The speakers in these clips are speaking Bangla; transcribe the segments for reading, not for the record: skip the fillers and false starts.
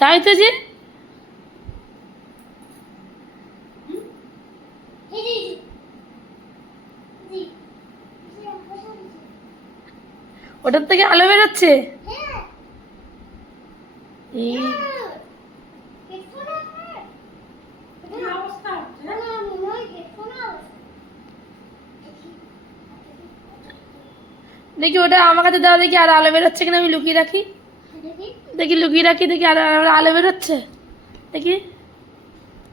তাই তো যে ওটার থেকে আলো বেরোচ্ছে। দেখি ওটা আমার কাছে দাও দেখি আর আলো বেরোচ্ছে কিনা, আমি লুকিয়ে রাখি দেখি, লুকিয়ে রাখি দেখি আর আলো বেরোচ্ছে, দেখি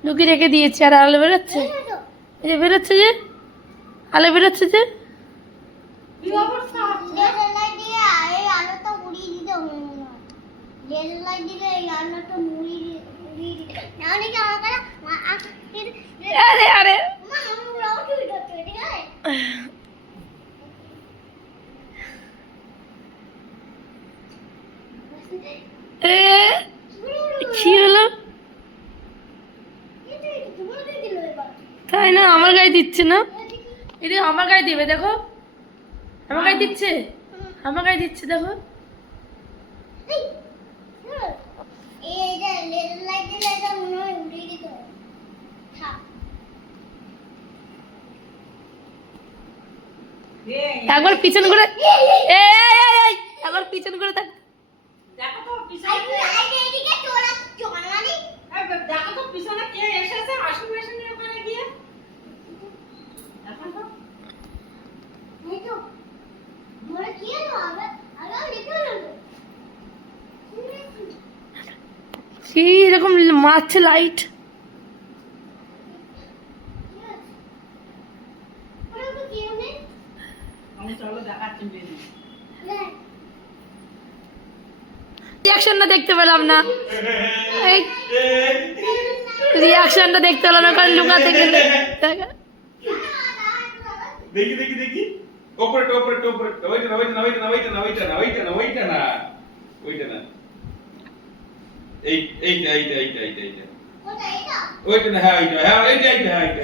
লুকিয়ে রেখে দিয়েছি আর আলো বেরোচ্ছে, এই যে বেরোচ্ছে, যে আলো বেরোচ্ছে, যে আরে আরে কি হলো? তাই না, আমার গায়ে দিচ্ছে না, এটা আমার গায়ে দিবে, দেখো আমার গায়ে দিচ্ছে, আমার গায়ে দিচ্ছে, দেখো একবার পিছন করে, একবার পিছন করে দেখ, দেখো তো পিছনে দেখো তো পিছনে কে এসেছে ওয়াশিং মেশিনের ওখানে গিয়ে, দেখো তো এই তো মোরে কি হলো আলো লিখে হলো কি এরকম মারছে লাইট। আমি চলো দেখাচ্ছি বেরিয়ে রিয়াকশনটা দেখতে পেলাম না, এই রিয়াকশনটা দেখতে পেলাম না, কারণ লুকাতে গেলে দেখি দেখি দেখি ওপরে ওপরে ওপরে ওইটা না ওইটা না ওইটা না ওইটা না ওইটা না ওইটা না ওইটা না ওইটা না এই এইটা এইটা এইটা এইটা এইটা ওইটা না, হ্যাঁ ওইটা, হ্যাঁ এইটা এইটা হ্যাঁ এইটা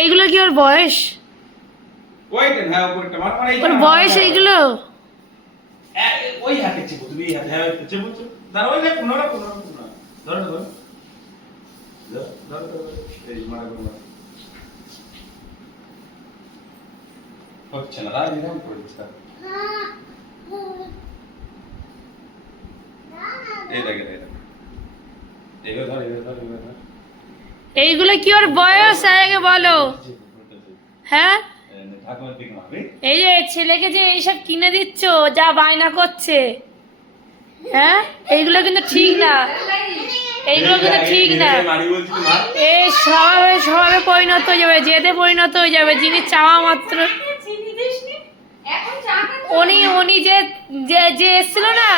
এইগুলো কি ওর বয়স? ওইটা না, হ্যাঁ ওইটা মানে মানে ওর বয়স এইগুলো? ওই হাতে চেপো তুমি, এই হাতে, হ্যাঁ চেপো চেপো দাঁড়া, ওই না কোনরা কোনরা কোনরা ধরো ধরো ধরো ধরো এই মারা কোনরা হচ্ছে না, দাঁড়া দিলাম করে দিচ্ছি এই দেখে দেখে এইগুলো ধর এইগুলো ধর এইগুলো ধর, এইগুলো কি ওর বয়স আগে বলো? হ্যাঁ এই যে ছেলেকে যে এইসব কিনে দিচ্ছ, যা বায়না করছে, হ্যাঁ এইগুলো কিন্তু ঠিক না, এইগুলো কিন্তু ঠিক না, এই স্বভাবে স্বভাবে পরিণত হয়ে যাবে, জেদে পরিণত হয়ে যাবে, জিনিস চাওয়া মাত্র। উনি উনি যে যে এসছিল না,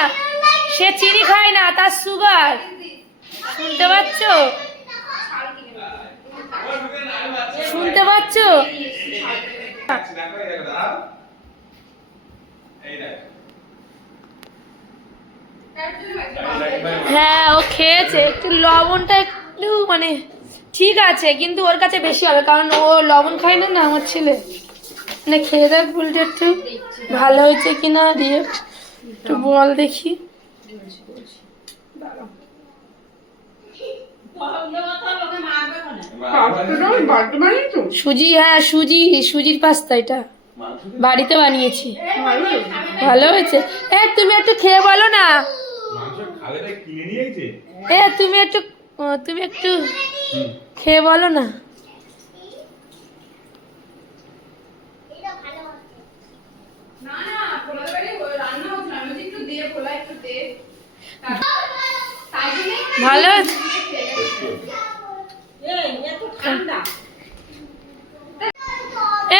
সে চিনি খায় না, তার সুগার, শুনতে পাচ্ছ, শুনতে পাচ্ছ? হ্যাঁ ও খেয়েছে, একটু লবণটা একটু মানে ঠিক আছে, কিন্তু ওর কাছে বেশি হবে, কারণ ও লবণ খায় না, না আমার ছেলে, মানে খেয়ে দেখ বলতে একটু ভালো হয়েছে কিনা দিয়ে একটু বল দেখি। সুজি, হ্যাঁ সুজি, সুজির পাস্তা, এটা বাড়িতে বানিয়েছি, ভালো হয়েছে। তুমি একটু খেয়ে বলো না, তুমি একটু খেয়ে বলো না। ভালো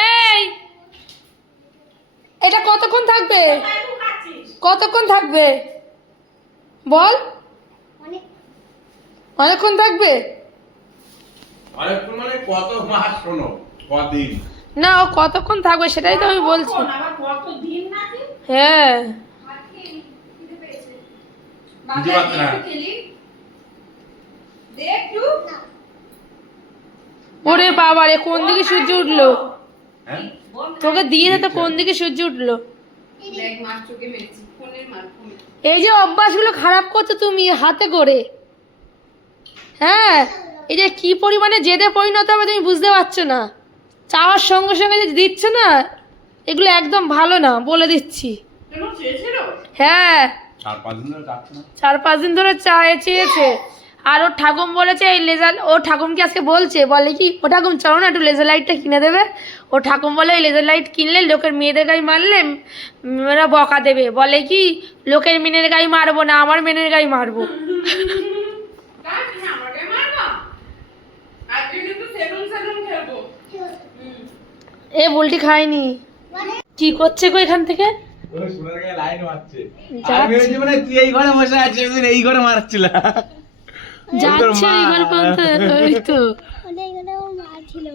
এই এটা কতক্ষণ থাকবে, কতক্ষণ থাকবে বল? অনেকক্ষণ থাকবে, অনেকক্ষণ মানে কত মাস, শোনো কদিন না ও কতক্ষণ থাকবে সেটাই তো আমি বলছি। হ্যাঁ ওরে বাবা রে, কোন দিকে সূর্য উঠলো? হ্যাঁ তোকে দিয়ে তো কোন দিকে সূর্য উঠলো? এই যে অভ্যাসগুলো খারাপ করছো তুমি হাতে করে, হ্যাঁ, এই যে কি পরিমাণে জেদে পরিণত হবে তুমি বুঝতে পারছো না। চাওয়ার সঙ্গে সঙ্গে যে দিচ্ছ না, এগুলো একদম ভালো না, বলে দিচ্ছি। হ্যাঁ, 4-5 দিন ধরে যাচ্ছে না। 4-5 দিন ধরে চেয়েছে। আর ওর ঠাকুম বলেছে এই লেজার, ও ঠাকুমকে আজকে বলছে, বলে কি ও ঠাকুম চলো না একটু লেজার লাইটটা কিনে দেবে। ও ঠাকুম বলে এই লেজার লাইট কিনলে লোকের মেয়েদের গায়ে মারলে ওরা বকা দেবে, বলে কি লোকের মেনের গায়ে মারবো না, আমার মেনের গায়ে মারবো। এ বুলটি খায়নি। কি করছে গো এখান থেকে? ওই সোনার গায়ে লাইন মারছে। যাচ্ছে। আমি ভেবেছি মানে তুই এই ঘরে বসে আছিস, এই ঘরে মারছিল। যাচ্ছে এবার বলতে, ওই তো ওদের এখানে মা ছিল।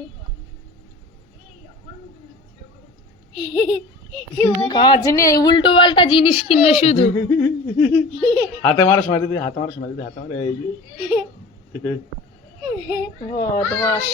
কাজ নেই, উল্টো পাল্টা জিনিস কিনবে শুধু। হাতে মারার সময় দিদি, হাতে মারার সময় দিদি, হাতে মারা এই যে বদমাস।